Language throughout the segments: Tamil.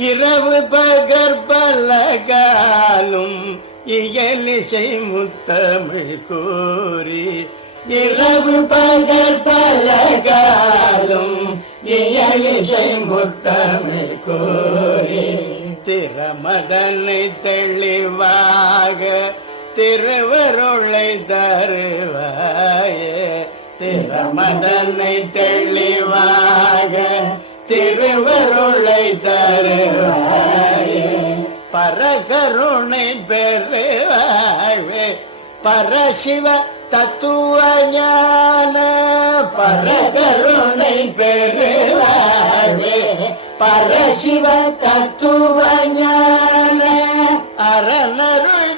இரவு பகற்பலகாலும் இயலிசை முத்தமிழ் கூறி இரவு பகற்பலகாலும் இயலிசை முத்தமிழ் கூறி திறமதனை தெளிவாக திருவருளை தருவாயே திறமதனை தெளிவாக திருவருளை தருவாயே பரகருணை பெறுவாயே பரசிவ தத்துவ ஞான பரகருணை பெறுவாயே பரசிவ தத்துவ ஞான அரணருள்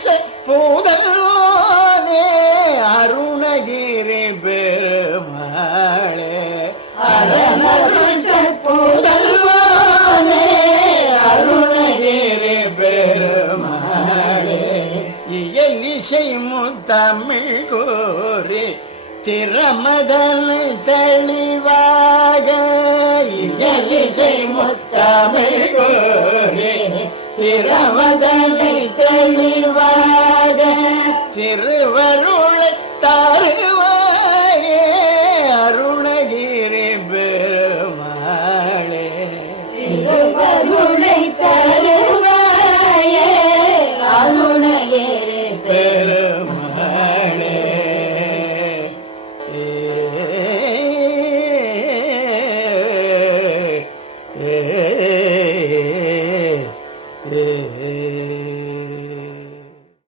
பூதனே அருணகிரி பெருமாளே அரணருள் பூதனே அருணகிரி பெருமாளே இயலிசை முத்தமிழ் கூறி திறமதனை தெளிவாக இயலிசை முத்தமிழ் கூறி திறமதனை தெளிவாக திருவருள்